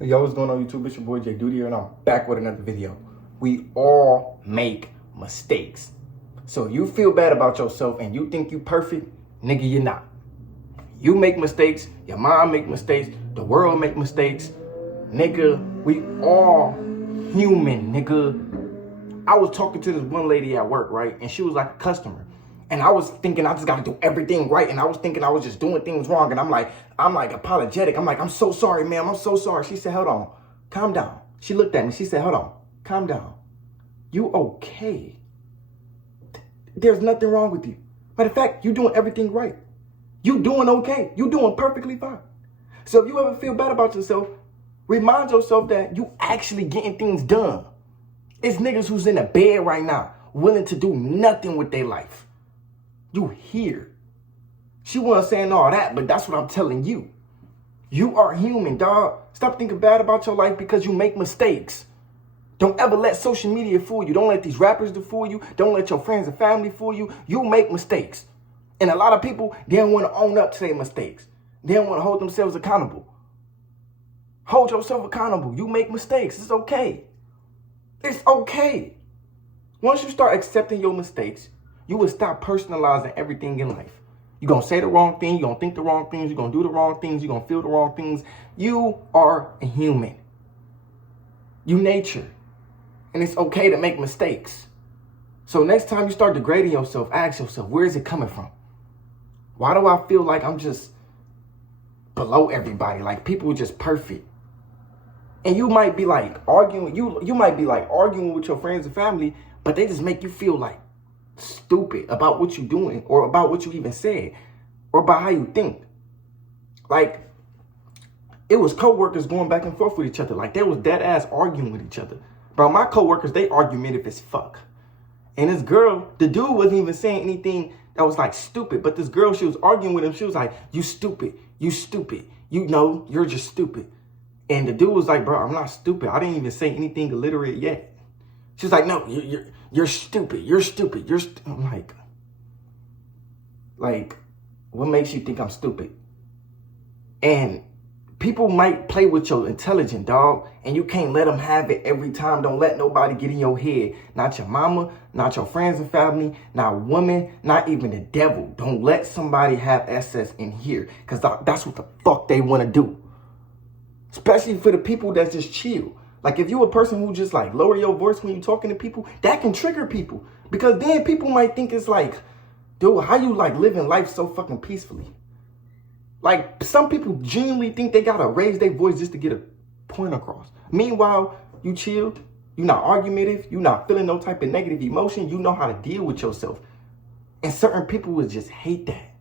Yo, what's going on YouTube? It's your boy Jayyduty and I'm back with another video. We all make mistakes. So if you feel bad about yourself and you think you perfect, nigga, you're not. You make mistakes, your mom make mistakes, the world make mistakes. Nigga, we all human, nigga. I was talking to this one lady at work, right? And she was like a customer. And I was thinking I just got to do everything right. And I was thinking I was just doing things wrong. And I'm like apologetic. I'm like, I'm so sorry, ma'am. I'm so sorry. She said, hold on, calm down. She looked at me. She said, hold on, calm down. You okay? There's nothing wrong with you. Matter of fact, you doing everything right. You doing okay. You doing perfectly fine. So if you ever feel bad about yourself, remind yourself that you actually getting things done. It's niggas who's in a bed right now, willing to do nothing with their life. You here. She wasn't saying all that, but that's what I'm telling you. You are human, dog. Stop thinking bad about your life because you make mistakes. Don't ever let social media fool you. Don't let these rappers fool you. Don't let your friends and family fool you. You make mistakes. And a lot of people, they don't want to own up to their mistakes. They don't want to hold themselves accountable. Hold yourself accountable. You make mistakes. It's okay. It's okay. Once you start accepting your mistakes, you will stop personalizing everything in life. You're going to say the wrong thing. You're going to think the wrong things. You're going to do the wrong things. You're going to feel the wrong things. You are a human. You nature. And it's okay to make mistakes. So next time you start degrading yourself, ask yourself, where is it coming from? Why do I feel like I'm just below everybody? Like people are just perfect. And you might be like arguing, you might be like arguing with your friends and family, but they just make you feel like stupid about what you're doing or about what you even said or about how you think. Like it was co-workers going back and forth with each other. Like they was dead ass arguing with each other. Bro, my co-workers, they argumentative as fuck. And this girl, the dude wasn't even saying anything that was like stupid, but this girl, she was arguing with him. She was like, you stupid, you know, you're just stupid. And the dude was like, bro, I'm not stupid. I didn't even say anything illiterate yet. She was like, no, you're stupid. I'm like, what makes you think I'm stupid? And people might play with your intelligence, dog, and you can't let them have it every time. Don't let nobody get in your head. Not your mama, not your friends and family, not women, not even the devil. Don't let somebody have access in here because that's what the fuck they want to do. Especially for the people that just chill. Like if you a person who just like lower your voice when you're talking to people, that can trigger people. Because then people might think it's like, dude, how you like living life so fucking peacefully? Like some people genuinely think they gotta raise their voice just to get a point across. Meanwhile, you chill, you're not argumentative, you're not feeling no type of negative emotion, you know how to deal with yourself. And certain people would just hate that.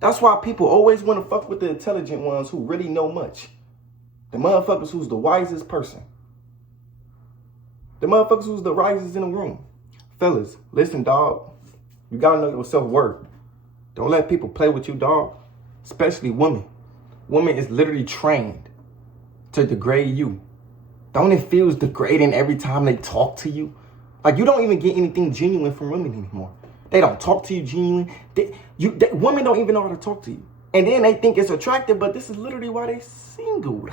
That's why people always want to fuck with the intelligent ones who really know much. The motherfuckers who's the wisest person. The motherfuckers who's the wisest in the room. Fellas, listen, dog. You gotta know your self-worth. Don't let people play with you, dog. Especially women. Women is literally trained to degrade you. Don't it feel degrading every time they talk to you? Like you don't even get anything genuine from women anymore. They don't talk to you genuine. Women don't even know how to talk to you. And then they think it's attractive, but this is literally why they single.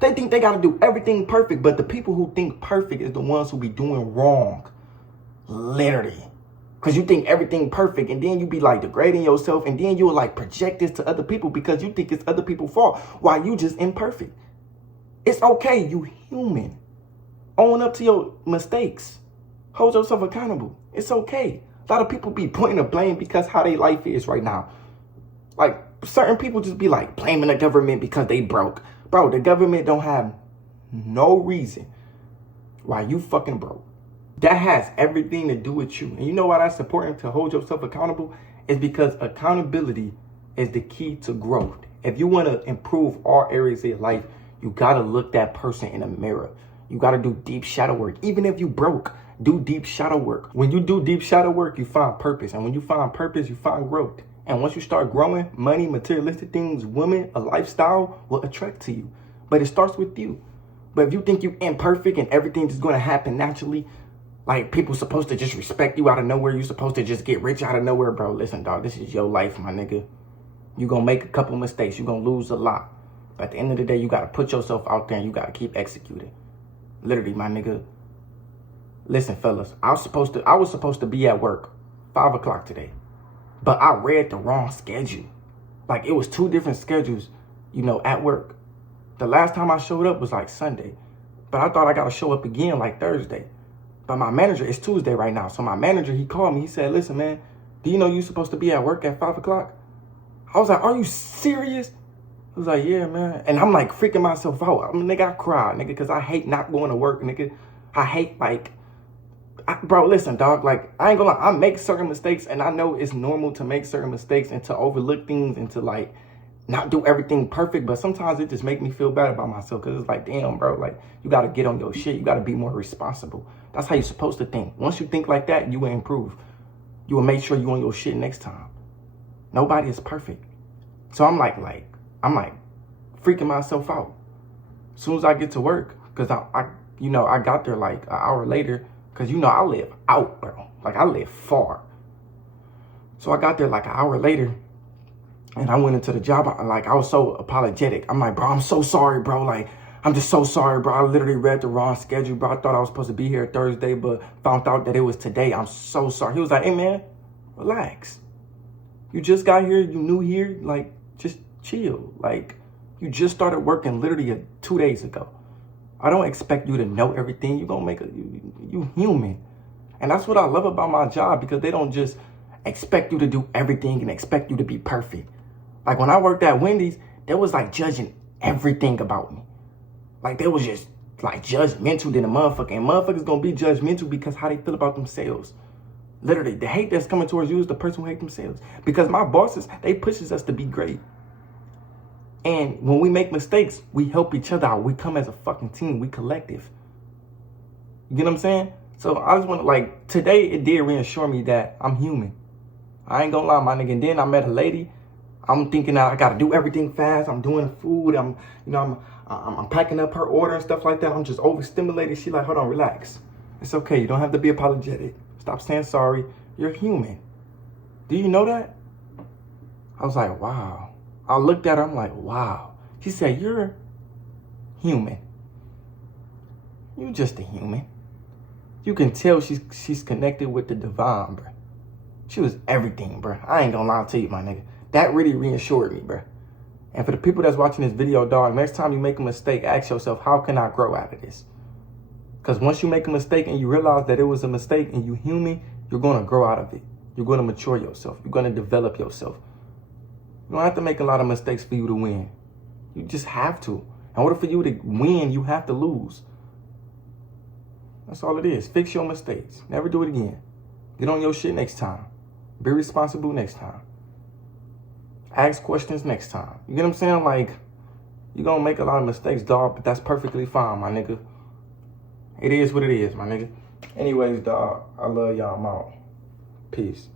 They think they got to do everything perfect, but the people who think perfect is the ones who be doing wrong. Literally. Because you think everything perfect, and then you be like degrading yourself, and then you will like project this to other people because you think it's other people's fault while you just imperfect. It's okay. You human. Own up to your mistakes. Hold yourself accountable. It's okay. A lot of people be pointing the blame because how their life is right now. Like certain people just be like blaming the government because they broke. Bro, the government don't have no reason why you fucking broke. That has everything to do with you. And you know why that's important to hold yourself accountable? Is because accountability is the key to growth. If you want to improve all areas of your life, you got to look that person in the mirror. You got to do deep shadow work. Even if you broke, do deep shadow work. When you do deep shadow work, you find purpose. And when you find purpose, you find growth. And once you start growing, money, materialistic things, women, a lifestyle will attract to you. But it starts with you. But if you think you're imperfect and everything is going to happen naturally, like people supposed to just respect you out of nowhere, you're supposed to just get rich out of nowhere, bro. Listen, dog, this is your life, my nigga. You're going to make a couple mistakes. You're going to lose a lot. But at the end of the day, you got to put yourself out there and you got to keep executing. Literally, my nigga. Listen, fellas, I was supposed to be at work 5 o'clock today, but I read the wrong schedule. Like, it was 2 different schedules, you know, at work. The last time I showed up was like Sunday, but I thought I got to show up again like Thursday. But my manager, it's Tuesday right now. So my manager, he called me. He said, listen, man, do you know you're supposed to be at work at 5 o'clock? I was like, are you serious? I was like, yeah, man. And I'm like freaking myself out. Nigga, I cried, nigga, because I hate not going to work, nigga. I hate, like, bro, listen, dog. Like, I ain't gonna lie. I make certain mistakes, and I know it's normal to make certain mistakes and to overlook things and to, like, not do everything perfect. But sometimes it just make me feel bad about myself because it's like, damn, bro, like, you got to get on your shit. You got to be more responsible. That's how you're supposed to think. Once you think like that, you will improve. You will make sure you on your shit next time. Nobody is perfect. So I'm like freaking myself out. As soon as I get to work, because I got there like an hour later, because, you know, I live out, bro. Like, I live far. So I got there like an hour later, and I went into the job. I was so apologetic. I'm like, bro, I'm so sorry, bro. Like, I'm just so sorry, bro. I literally read the wrong schedule, bro. I thought I was supposed to be here Thursday, but found out that it was today. I'm so sorry. He was like, hey, man, relax. You just got here. You new here. Like, just chill. Like, you just started working literally 2 days ago. I don't expect you to know everything. You're going to make you human. And that's what I love about my job, because they don't just expect you to do everything and expect you to be perfect. Like, when I worked at Wendy's, they was like judging everything about me. Like, they was just like judgmental than a motherfucker. And motherfuckers going to be judgmental because how they feel about themselves. Literally, the hate that's coming towards you is the person who hates themselves. Because my bosses, they pushes us to be great. And when we make mistakes, we help each other out. We come as a fucking team. We collective. You get what I'm saying? So I just want to, like, today it did reassure me that I'm human. I ain't gonna lie, my nigga. And then I met a lady. I'm thinking that I gotta do everything fast. I'm doing the food. I'm packing up her order and stuff like that. I'm just overstimulated. She like, hold on, relax. It's okay. You don't have to be apologetic. Stop saying sorry. You're human. Do you know that? I was like, wow. I looked at her. I'm like, wow. She said, you're human. You just a human. You can tell she's connected with the divine, bro. She was everything, bro. I ain't gonna lie to you, my nigga. That really reassured me, bro. And for the people that's watching this video, dog, next time you make a mistake, ask yourself, how can I grow out of this? Because once you make a mistake and you realize that it was a mistake and you're human, you're going to grow out of it. You're going to mature yourself. You're going to develop yourself. You don't have to make a lot of mistakes for you to win. You just have to. In order for you to win, you have to lose. That's all it is. Fix your mistakes. Never do it again. Get on your shit next time. Be responsible next time. Ask questions next time. You get what I'm saying? Like, you're going to make a lot of mistakes, dog, but that's perfectly fine, my nigga. It is what it is, my nigga. Anyways, dog, I love y'all. I'm out. Peace.